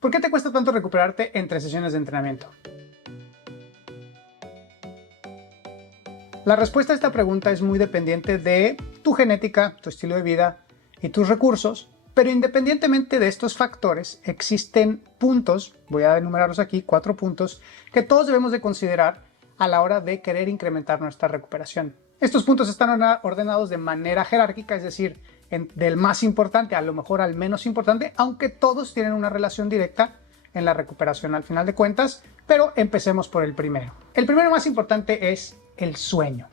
¿Por qué te cuesta tanto recuperarte entre sesiones de entrenamiento? La respuesta a esta pregunta es muy dependiente de tu genética, tu estilo de vida y tus recursos, pero independientemente de estos factores, existen puntos, voy a enumerarlos aquí, 4 puntos, que todos debemos de considerar a la hora de querer incrementar nuestra recuperación. Estos puntos están ordenados de manera jerárquica, es decir, del más importante a lo mejor al menos importante, aunque todos tienen una relación directa en la recuperación al final de cuentas, pero empecemos por el primero. El primero más importante es el sueño.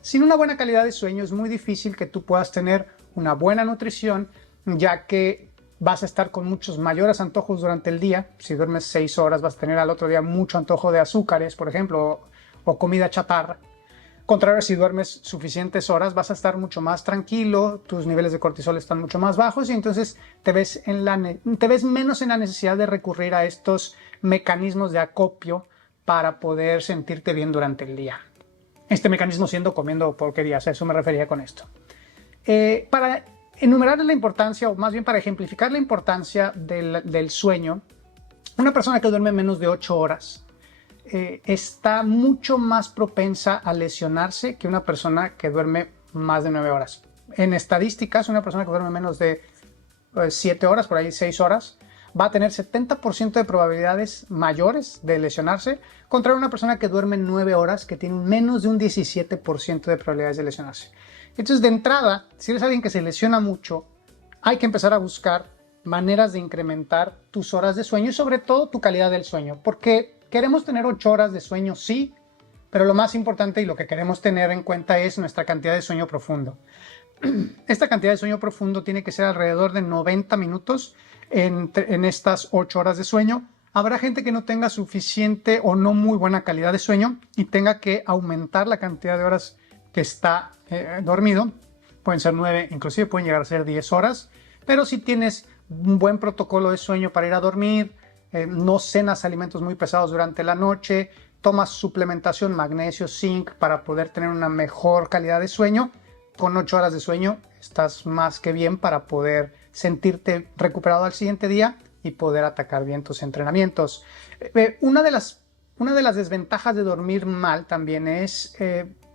Sin una buena calidad de sueño es muy difícil que tú puedas tener una buena nutrición, ya que vas a estar con muchos mayores antojos durante el día. Si duermes 6 horas vas a tener al otro día mucho antojo de azúcares, por ejemplo, o comida chatarra. Contrario, si duermes suficientes horas vas a estar mucho más tranquilo, tus niveles de cortisol están mucho más bajos y entonces te ves menos en la necesidad de recurrir a estos mecanismos de acopio para poder sentirte bien durante el día. Este mecanismo siendo comiendo porquerías, a eso me refería con esto. Para enumerar la importancia, o más bien para ejemplificar la importancia del sueño, una persona que duerme menos de 8 horas está mucho más propensa a lesionarse que una persona que duerme más de 9 horas. En estadísticas, una persona que duerme menos de 7 horas, por ahí 6 horas, va a tener 70% de probabilidades mayores de lesionarse, contra una persona que duerme 9 horas, que tiene menos de un 17% de probabilidades de lesionarse. Entonces, de entrada, si eres alguien que se lesiona mucho, hay que empezar a buscar maneras de incrementar tus horas de sueño y sobre todo tu calidad del sueño, porque queremos tener 8 horas de sueño, sí, pero lo más importante y lo que queremos tener en cuenta es nuestra cantidad de sueño profundo. Esta cantidad de sueño profundo tiene que ser alrededor de 90 minutos en estas 8 horas de sueño. Habrá gente que no tenga suficiente o no muy buena calidad de sueño y tenga que aumentar la cantidad de horas que está dormido. Pueden ser 9, inclusive pueden llegar a ser 10 horas. Pero si tienes un buen protocolo de sueño para ir a dormir, no cenas alimentos muy pesados durante la noche, tomas suplementación, magnesio, zinc para poder tener una mejor calidad de sueño, con 8 horas de sueño estás más que bien para poder sentirte recuperado al siguiente día y poder atacar bien tus entrenamientos. Una de las desventajas de dormir mal también es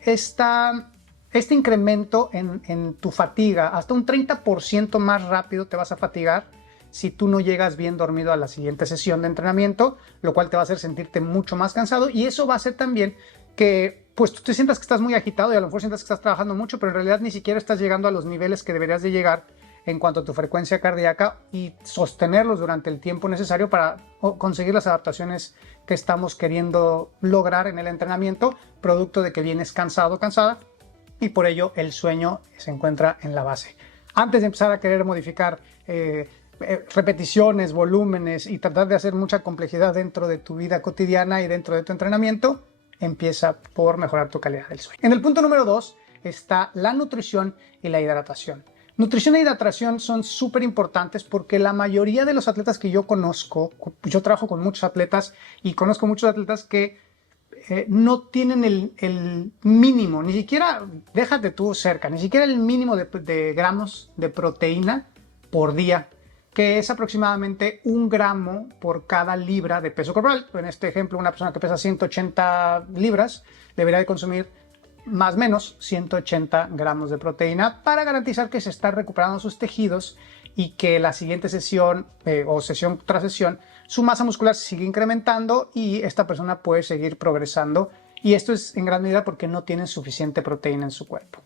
este incremento en tu fatiga. Hasta un 30% más rápido te vas a fatigar si tú no llegas bien dormido a la siguiente sesión de entrenamiento, lo cual te va a hacer sentirte mucho más cansado, y eso va a hacer también que pues tú te sientas que estás muy agitado y a lo mejor sientas que estás trabajando mucho, pero en realidad ni siquiera estás llegando a los niveles que deberías de llegar en cuanto a tu frecuencia cardíaca y sostenerlos durante el tiempo necesario para conseguir las adaptaciones que estamos queriendo lograr en el entrenamiento, producto de que vienes cansado o cansada, y por ello el sueño se encuentra en la base. Antes de empezar a querer modificar repeticiones, volúmenes y tratar de hacer mucha complejidad dentro de tu vida cotidiana y dentro de tu entrenamiento, empieza por mejorar tu calidad del sueño. En el punto número 2 está la nutrición y la hidratación. Nutrición e hidratación son súper importantes porque la mayoría de los atletas que yo conozco, yo trabajo con muchos atletas y conozco muchos atletas que no tienen el mínimo, ni siquiera, déjate tú cerca, ni siquiera el mínimo de gramos de proteína por día, que es aproximadamente 1 gramo por cada libra de peso corporal. En este ejemplo, una persona que pesa 180 libras debería de consumir más o menos 180 gramos de proteína para garantizar que se están recuperando sus tejidos y que la siguiente sesión o sesión tras sesión su masa muscular se sigue incrementando y esta persona puede seguir progresando, y esto es en gran medida porque no tienen suficiente proteína en su cuerpo.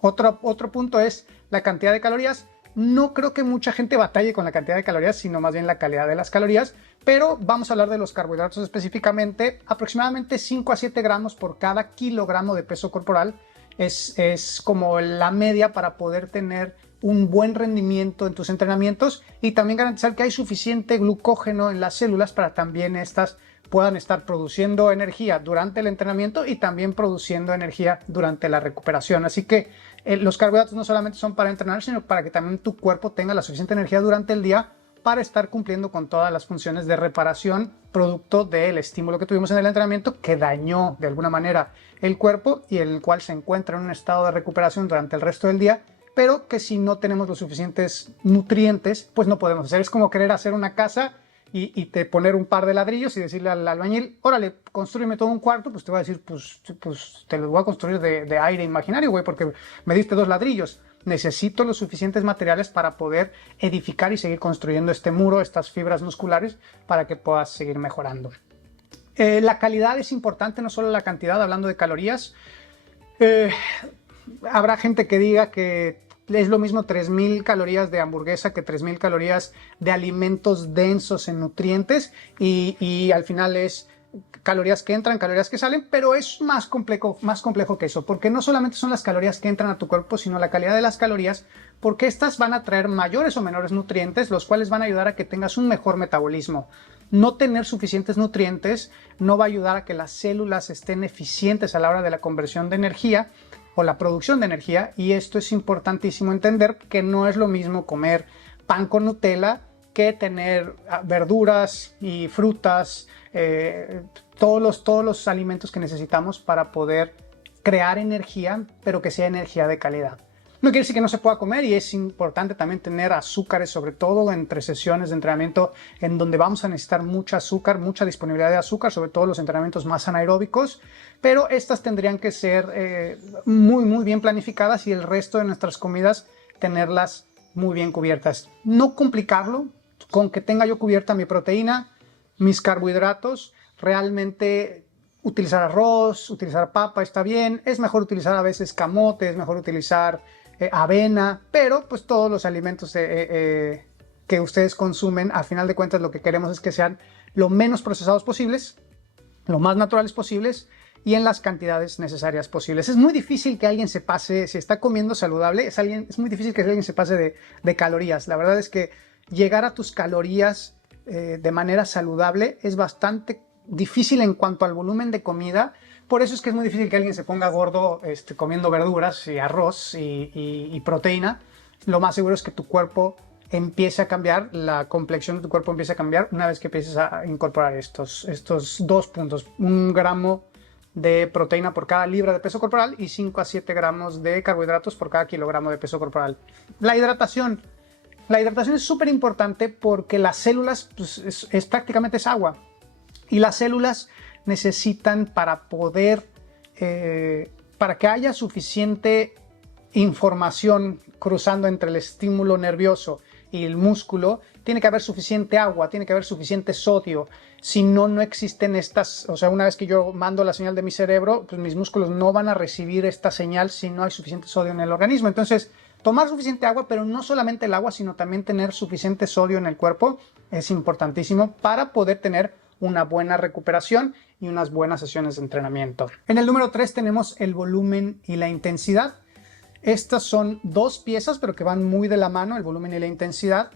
Otro punto es la cantidad de calorías. No creo que mucha gente batalle con la cantidad de calorías, sino más bien la calidad de las calorías, pero vamos a hablar de los carbohidratos específicamente. Aproximadamente 5 a 7 gramos por cada kilogramo de peso corporal es como la media para poder tener un buen rendimiento en tus entrenamientos y también garantizar que hay suficiente glucógeno en las células para también estas puedan estar produciendo energía durante el entrenamiento y también produciendo energía durante la recuperación. Así que los carbohidratos no solamente son para entrenar, sino para que también tu cuerpo tenga la suficiente energía durante el día para estar cumpliendo con todas las funciones de reparación producto del estímulo que tuvimos en el entrenamiento que dañó de alguna manera el cuerpo y el cual se encuentra en un estado de recuperación durante el resto del día, pero que si no tenemos los suficientes nutrientes, pues no podemos hacer. Es como querer hacer una casa y te poner un par de ladrillos y decirle al albañil, órale, construyeme todo un cuarto, pues te va a decir, pues te lo voy a construir de aire imaginario, güey, porque me diste 2 ladrillos. Necesito los suficientes materiales para poder edificar y seguir construyendo este muro, estas fibras musculares, para que puedas seguir mejorando. La calidad es importante, no solo la cantidad, hablando de calorías. Habrá gente que diga que es lo mismo 3000 calorías de hamburguesa que 3000 calorías de alimentos densos en nutrientes y al final es calorías que entran, calorías que salen, pero es más complejo que eso, porque no solamente son las calorías que entran a tu cuerpo, sino la calidad de las calorías, porque estas van a traer mayores o menores nutrientes, los cuales van a ayudar a que tengas un mejor metabolismo. No tener suficientes nutrientes no va a ayudar a que las células estén eficientes a la hora de la conversión de energía o la producción de energía, y esto es importantísimo entender, que no es lo mismo comer pan con Nutella que tener verduras y frutas, todos los alimentos que necesitamos para poder crear energía, pero que sea energía de calidad. No quiere decir que no se pueda comer, y es importante también tener azúcares, sobre todo entre sesiones de entrenamiento en donde vamos a necesitar mucho azúcar, mucha disponibilidad de azúcar, sobre todo los entrenamientos más anaeróbicos, pero estas tendrían que ser muy bien planificadas y el resto de nuestras comidas tenerlas muy bien cubiertas. No complicarlo, con que tenga yo cubierta mi proteína, mis carbohidratos, realmente utilizar arroz, utilizar papa está bien, es mejor utilizar a veces camote, es mejor utilizar avena, pero pues todos los alimentos que ustedes consumen, al final de cuentas lo que queremos es que sean lo menos procesados posibles, lo más naturales posibles y en las cantidades necesarias posibles. Es muy difícil que alguien se pase, si está comiendo saludable, es muy difícil que alguien se pase de calorías. La verdad es que llegar a tus calorías de manera saludable es bastante difícil en cuanto al volumen de comida. Por eso es que es muy difícil que alguien se ponga gordo comiendo verduras y arroz y proteína. Lo más seguro es que tu cuerpo empiece a cambiar, la complexión de tu cuerpo empiece a cambiar una vez que empieces a incorporar estos 2 puntos. 1 gramo de proteína por cada libra de peso corporal y 5 a 7 gramos de carbohidratos por cada kilogramo de peso corporal. La hidratación es súper importante porque las células pues, prácticamente es agua. Y las células necesitan para que haya suficiente información cruzando entre el estímulo nervioso y el músculo, tiene que haber suficiente agua, tiene que haber suficiente sodio. Si no, no existen estas, o sea, una vez que yo mando la señal de mi cerebro, pues mis músculos no van a recibir esta señal si no hay suficiente sodio en el organismo. Entonces, tomar suficiente agua, pero no solamente el agua, sino también tener suficiente sodio en el cuerpo es importantísimo para poder tener una buena recuperación y unas buenas sesiones de entrenamiento. En el número 3 tenemos el volumen y la intensidad. Estas son 2 piezas, pero que van muy de la mano, el volumen y la intensidad.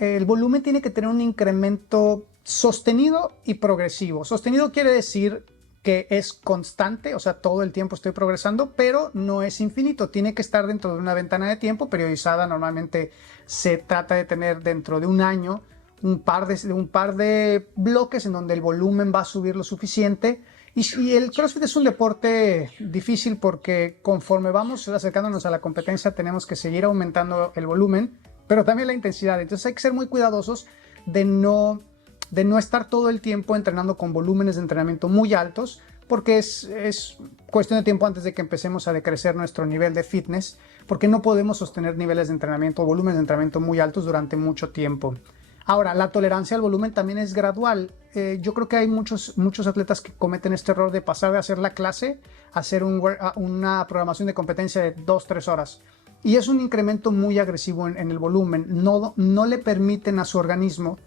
El volumen tiene que tener un incremento sostenido y progresivo. Sostenido quiere decir que es constante, o sea, todo el tiempo estoy progresando, pero no es infinito. Tiene que estar dentro de una ventana de tiempo periodizada. Normalmente se trata de tener dentro de un año un par de bloques en donde el volumen va a subir lo suficiente. Y el CrossFit es un deporte difícil porque conforme vamos acercándonos a la competencia tenemos que seguir aumentando el volumen, pero también la intensidad. Entonces hay que ser muy cuidadosos de no estar todo el tiempo entrenando con volúmenes de entrenamiento muy altos, porque es cuestión de tiempo antes de que empecemos a decrecer nuestro nivel de fitness, porque no podemos sostener niveles de entrenamiento, volúmenes de entrenamiento muy altos durante mucho tiempo. Ahora, la tolerancia al volumen también es gradual. Yo creo que hay muchos atletas que cometen este error de pasar de hacer la clase a hacer una programación de competencia de 2-3 horas. Y es un incremento muy agresivo en el volumen. No le permiten a su organismo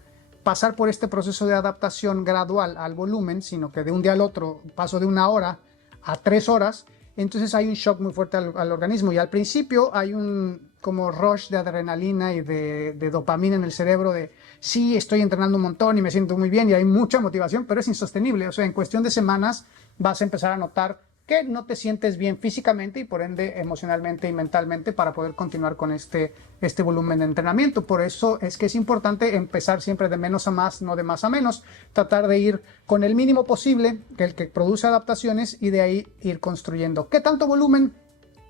pasar por este proceso de adaptación gradual al volumen, sino que de un día al otro paso de 1 hora a 3 horas. Entonces hay un shock muy fuerte al organismo. Y al principio hay un como rush de adrenalina y de dopamina en el cerebro de sí, estoy entrenando un montón y me siento muy bien y hay mucha motivación, pero es insostenible. O sea, en cuestión de semanas vas a empezar a notar que no te sientes bien físicamente y por ende emocionalmente y mentalmente para poder continuar con este volumen de entrenamiento. Por eso es que es importante empezar siempre de menos a más, no de más a menos. Tratar de ir con el mínimo posible, el que produce adaptaciones, y de ahí ir construyendo. ¿Qué tanto volumen?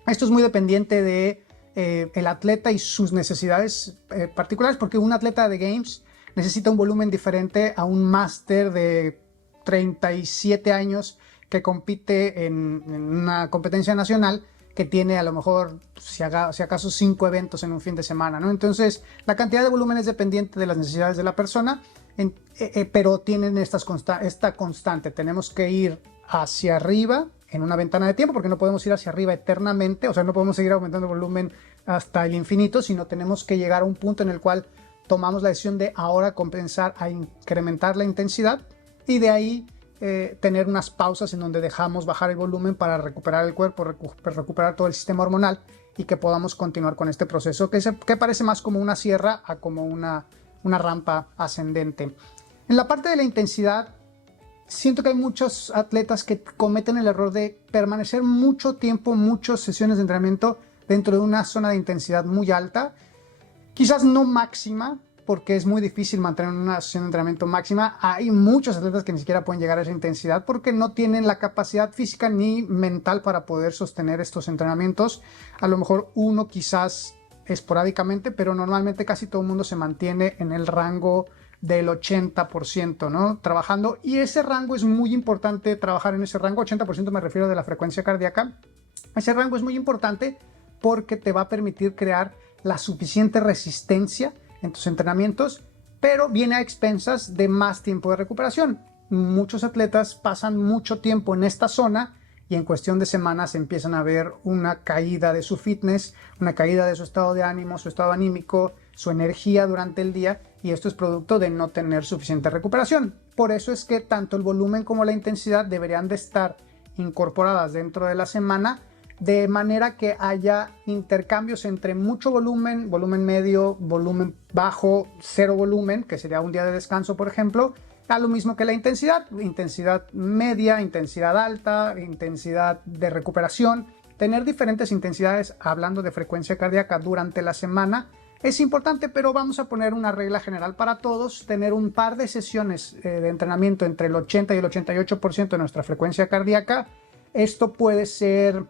Esto es muy dependiente de el atleta y sus necesidades particulares, porque un atleta de Games necesita un volumen diferente a un máster de 37 años que compite en una competencia nacional que tiene a lo mejor, si acaso, 5 eventos en un fin de semana, ¿no? Entonces, la cantidad de volumen es dependiente de las necesidades de la persona, pero tienen esta constante. Tenemos que ir hacia arriba en una ventana de tiempo, porque no podemos ir hacia arriba eternamente, o sea, no podemos seguir aumentando el volumen hasta el infinito, sino tenemos que llegar a un punto en el cual tomamos la decisión de ahora comenzar a incrementar la intensidad y de ahí tener unas pausas en donde dejamos bajar el volumen para recuperar el cuerpo, recuperar todo el sistema hormonal y que podamos continuar con este proceso que parece más como una sierra a como una rampa ascendente. En la parte de la intensidad, siento que hay muchos atletas que cometen el error de permanecer mucho tiempo, muchas sesiones de entrenamiento dentro de una zona de intensidad muy alta, quizás no máxima, porque es muy difícil mantener una sesión de entrenamiento máxima. Hay muchos atletas que ni siquiera pueden llegar a esa intensidad porque no tienen la capacidad física ni mental para poder sostener estos entrenamientos. A lo mejor uno quizás esporádicamente, pero normalmente casi todo el mundo se mantiene en el rango del 80%, ¿no? Trabajando, y ese rango es muy importante, trabajar en ese rango, 80% me refiero de la frecuencia cardíaca. Ese rango es muy importante porque te va a permitir crear la suficiente resistencia en tus entrenamientos, pero viene a expensas de más tiempo de recuperación. Muchos atletas pasan mucho tiempo en esta zona y en cuestión de semanas empiezan a ver una caída de su fitness, una caída de su estado de ánimo, su estado anímico, su energía durante el día, y esto es producto de no tener suficiente recuperación. Por eso es que tanto el volumen como la intensidad deberían de estar incorporadas dentro de la semana, de manera que haya intercambios entre mucho volumen, volumen medio, volumen bajo, cero volumen, que sería un día de descanso, por ejemplo, a lo mismo que la intensidad media, intensidad alta, intensidad de recuperación. Tener diferentes intensidades, hablando de frecuencia cardíaca durante la semana, es importante, pero vamos a poner una regla general para todos: tener un par de sesiones de entrenamiento entre el 80 y el 88% de nuestra frecuencia cardíaca. Esto puede ser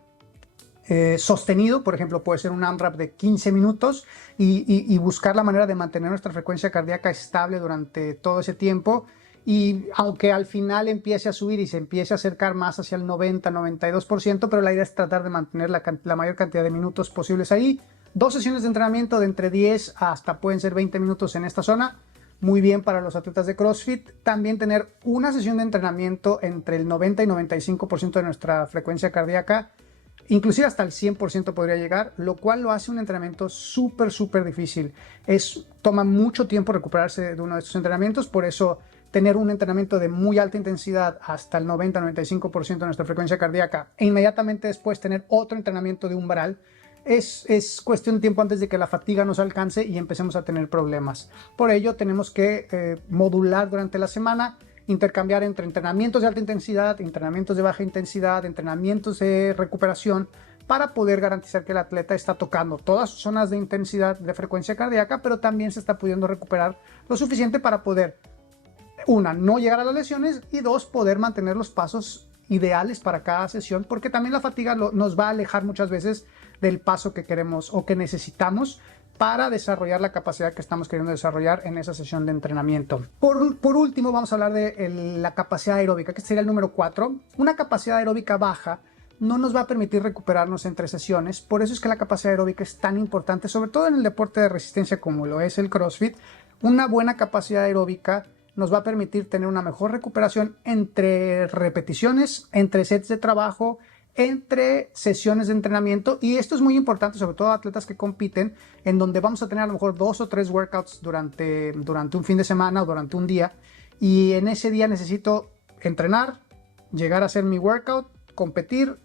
sostenido, por ejemplo, puede ser un AMRAP de 15 minutos y buscar la manera de mantener nuestra frecuencia cardíaca estable durante todo ese tiempo. Y aunque al final empiece a subir y se empiece a acercar más hacia el 90-92%, pero la idea es tratar de mantener la mayor cantidad de minutos posibles ahí. 2 sesiones de entrenamiento de entre 10 hasta pueden ser 20 minutos en esta zona. Muy bien para los atletas de CrossFit. También tener una sesión de entrenamiento entre el 90 y 95% de nuestra frecuencia cardíaca, inclusive hasta el 100% podría llegar, lo cual lo hace un entrenamiento súper difícil. Toma mucho tiempo recuperarse de uno de estos entrenamientos, por eso tener un entrenamiento de muy alta intensidad hasta el 90-95% de nuestra frecuencia cardíaca e inmediatamente después tener otro entrenamiento de umbral es cuestión de tiempo antes de que la fatiga nos alcance y empecemos a tener problemas. Por ello tenemos que modular durante la semana, intercambiar entre entrenamientos de alta intensidad, entrenamientos de baja intensidad, entrenamientos de recuperación, para poder garantizar que el atleta está tocando todas sus zonas de intensidad de frecuencia cardíaca, pero también se está pudiendo recuperar lo suficiente para poder, una, no llegar a las lesiones, y dos, poder mantener los pasos ideales para cada sesión, porque también la fatiga nos va a alejar muchas veces del paso que queremos o que necesitamos para desarrollar la capacidad que estamos queriendo desarrollar en esa sesión de entrenamiento. Por último, vamos a hablar de la capacidad aeróbica, que sería el número 4. Una capacidad aeróbica baja no nos va a permitir recuperarnos entre sesiones. Por eso es que la capacidad aeróbica es tan importante, sobre todo en el deporte de resistencia como lo es el CrossFit. Una buena capacidad aeróbica nos va a permitir tener una mejor recuperación entre repeticiones, entre sets de trabajo, entre sesiones de entrenamiento. Y esto es muy importante, sobre todo atletas que compiten, en donde vamos a tener a lo mejor 2 o 3 workouts durante un fin de semana o durante un día, y en ese día necesito entrenar, llegar a hacer mi workout, competir,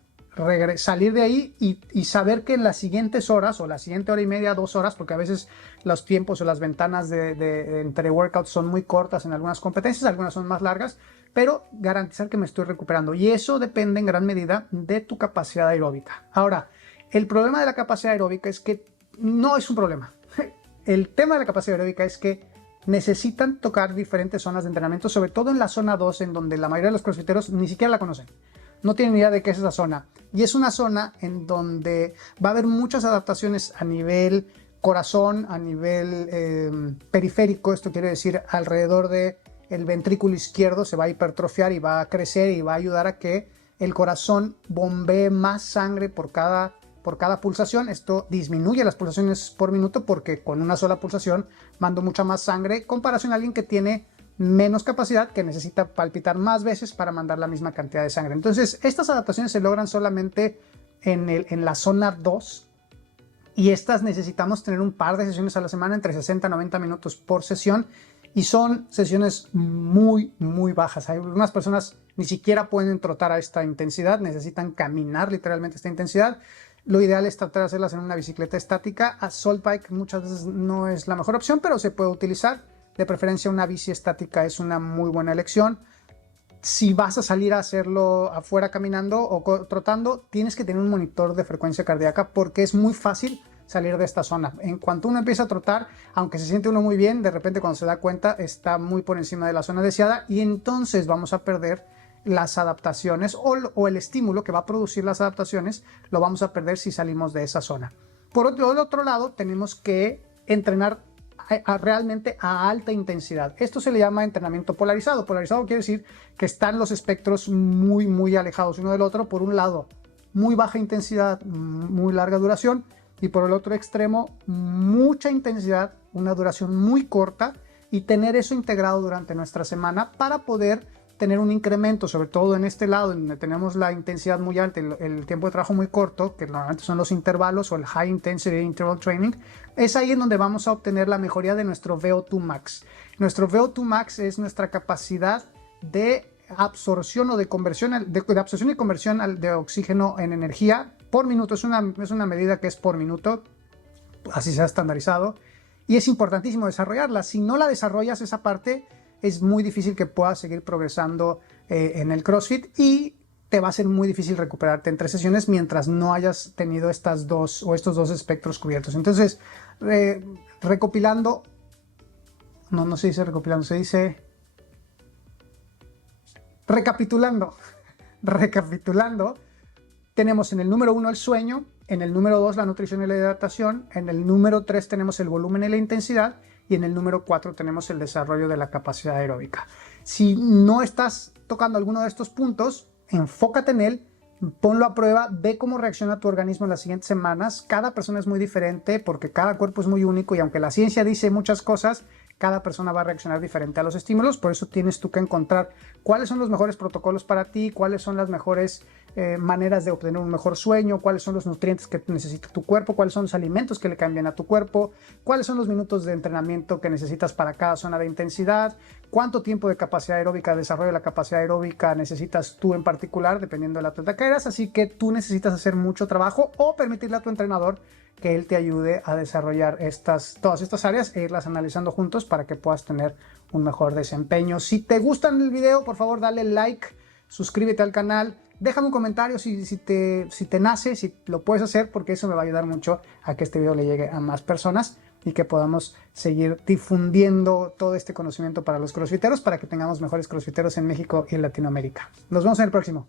salir de ahí y saber que en las siguientes horas o la siguiente hora y media, 2 horas, porque a veces los tiempos o las ventanas entre workouts son muy cortas en algunas competencias, algunas son más largas, pero garantizar que me estoy recuperando, y eso depende en gran medida de tu capacidad aeróbica. Ahora, el problema de la capacidad aeróbica es que no es un problema. El tema de la capacidad aeróbica es que necesitan tocar diferentes zonas de entrenamiento, sobre todo en la zona 2, en donde la mayoría de los crossfiteros ni siquiera la conocen. No tienen idea de qué es esa zona. Y es una zona en donde va a haber muchas adaptaciones a nivel corazón, a nivel periférico, esto quiere decir alrededor del ventrículo izquierdo, se va a hipertrofiar y va a crecer y va a ayudar a que el corazón bombee más sangre por cada pulsación. Esto disminuye las pulsaciones por minuto porque con una sola pulsación mando mucha más sangre en comparación a alguien que tiene menos capacidad, que necesita palpitar más veces para mandar la misma cantidad de sangre. Entonces, estas adaptaciones se logran solamente en la zona 2, y estas necesitamos tener un par de sesiones a la semana, entre 60 y 90 minutos por sesión, y son sesiones muy bajas. Hay algunas personas ni siquiera pueden trotar a esta intensidad, necesitan caminar literalmente a esta intensidad. Lo ideal es tratar de hacerlas en una bicicleta estática. Assault bike muchas veces no es la mejor opción, pero se puede utilizar. De preferencia una bici estática es una muy buena elección. Si vas a salir a hacerlo afuera caminando o trotando, tienes que tener un monitor de frecuencia cardíaca porque es muy fácil salir de esta zona. En cuanto uno empieza a trotar, aunque se siente uno muy bien, de repente cuando se da cuenta está muy por encima de la zona deseada y entonces vamos a perder las adaptaciones o el estímulo que va a producir las adaptaciones, lo vamos a perder si salimos de esa zona. Por otro lado, tenemos que entrenar realmente a alta intensidad. Esto se le llama entrenamiento polarizado. Polarizado quiere decir que están los espectros muy alejados uno del otro. Por un lado, muy baja intensidad, muy larga duración, y por el otro extremo, mucha intensidad, una duración muy corta, y tener eso integrado durante nuestra semana para poder tener un incremento, sobre todo en este lado donde tenemos la intensidad muy alta, el tiempo de trabajo muy corto, que normalmente son los intervalos o el High Intensity Interval Training. Es ahí en donde vamos a obtener la mejoría de nuestro VO2 max. Nuestro VO2 max es nuestra capacidad de absorción o de conversión, de absorción y conversión de oxígeno en energía por minuto. Es una medida que es por minuto, así se ha estandarizado, y es importantísimo desarrollarla. Si no la desarrollas esa parte, es muy difícil que puedas seguir progresando en el CrossFit, y te va a ser muy difícil recuperarte en 3 sesiones mientras no hayas tenido estos dos espectros cubiertos. Entonces, recopilando, no se dice recopilando, se dice recapitulando. Recapitulando, tenemos en el número 1 el sueño, en el número 2 la nutrición y la hidratación, en el número 3 tenemos el volumen y la intensidad, y en el número 4 tenemos el desarrollo de la capacidad aeróbica. Si no estás tocando alguno de estos puntos, enfócate en él, ponlo a prueba, ve cómo reacciona tu organismo en las siguientes semanas. Cada persona es muy diferente porque cada cuerpo es muy único, y aunque la ciencia dice muchas cosas, cada persona va a reaccionar diferente a los estímulos. Por eso tienes tú que encontrar cuáles son los mejores protocolos para ti, cuáles son las mejores maneras de obtener un mejor sueño, cuáles son los nutrientes que necesita tu cuerpo, cuáles son los alimentos que le cambian a tu cuerpo, cuáles son los minutos de entrenamiento que necesitas para cada zona de intensidad, cuánto tiempo de capacidad aeróbica, desarrollo de la capacidad aeróbica necesitas tú en particular, dependiendo del atleta que eres. Así que tú necesitas hacer mucho trabajo o permitirle a tu entrenador que él te ayude a desarrollar todas estas áreas e irlas analizando juntos para que puedas tener un mejor desempeño. Si te gustan el video, por favor dale like, suscríbete al canal, déjame un comentario si te nace, si lo puedes hacer, porque eso me va a ayudar mucho a que este video le llegue a más personas y que podamos seguir difundiendo todo este conocimiento para los crossfiteros, para que tengamos mejores crossfiteros en México y en Latinoamérica. Nos vemos en el próximo.